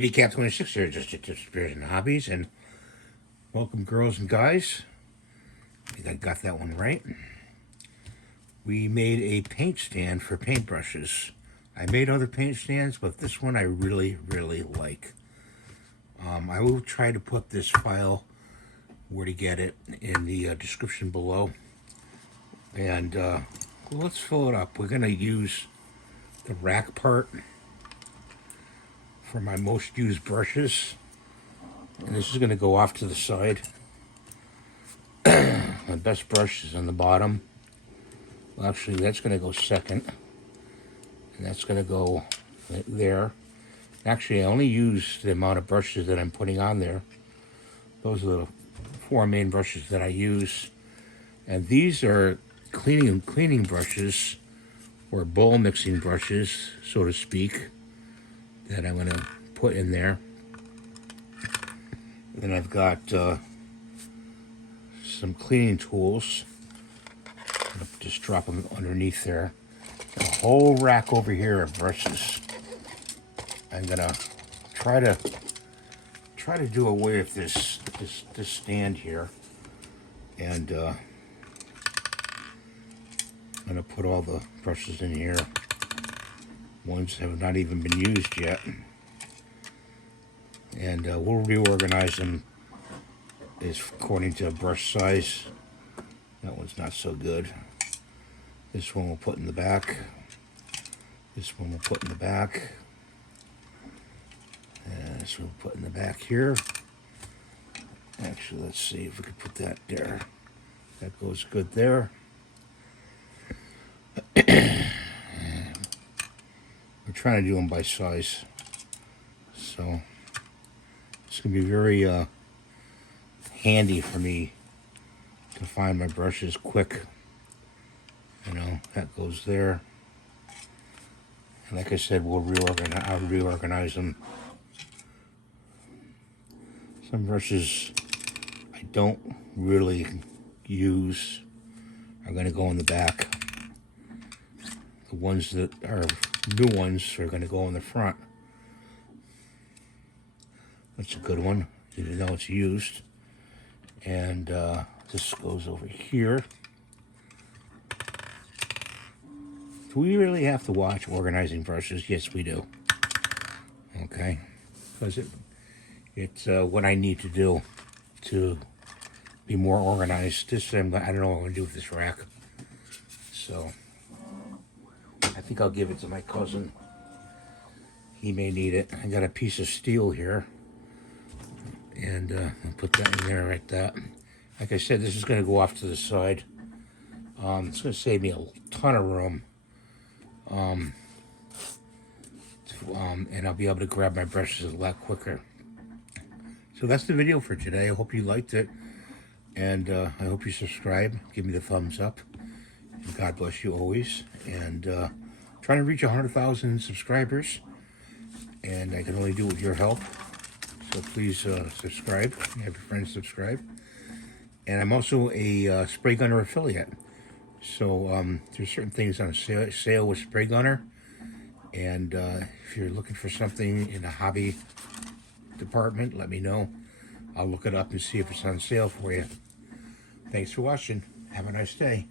Cap 26 here, just Spears and Hobbies, and welcome girls and guys. I think I got that one right. We made a paint stand for paintbrushes. I made other paint stands, but this one I really like. I will try to put this file, where to get it, in the description below. And let's fill it up. We're going to use the rack part for my most used brushes, and this is going to go off to the side. My best brush is on the bottom. Well, actually, that's going to go second, and that's going to go right there. Actually, I only use the amount of brushes that I'm putting on there. Those are the 4 main brushes that I use, and these are cleaning brushes, or bowl mixing brushes, so to speak, that I'm going to put in there. Then I've got some cleaning tools. I'm going to just drop them underneath there. A whole rack over here of brushes. I'm going to try to do away with this stand here, and I'm going to put all the brushes in here. Ones have not even been used yet, and we'll reorganize them according to brush size. That one's not so good. This one we'll put in the back. This one we'll put in the back. And this one we'll put in the back here. Actually, let's see if we could put that there. That goes good there. We're trying to do them by size, so it's going to be very handy for me to find my brushes quick. You know, that goes there. And like I said, I'll reorganize them. Some brushes I don't really use are going to go in the back. The ones that are new ones are going to go in the front. That's a good one, even though it's used. And this goes over here. Do we really have to watch organizing brushes? Yes, we do. Okay, because it's what I need to do to be more organized. This I don't know what I'm going to do with this rack. So I think I'll give it to my cousin. He may need it. I got a piece of steel here, and I'll put that in there like that. Like I said, this is going to go off to the side. It's going to save me a ton of room. And I'll be able to grab my brushes a lot quicker. So that's the video for today. I hope you liked it, and I hope you subscribe. Give me the thumbs up. And God bless you always. And trying to reach 100,000 subscribers, and I can only do it with your help. So please subscribe. Have your friends subscribe. And I'm also a Spraygunner affiliate. So there's certain things on sale with Spraygunner. And if you're looking for something in the hobby department, let me know. I'll look it up and see if it's on sale for you. Thanks for watching. Have a nice day.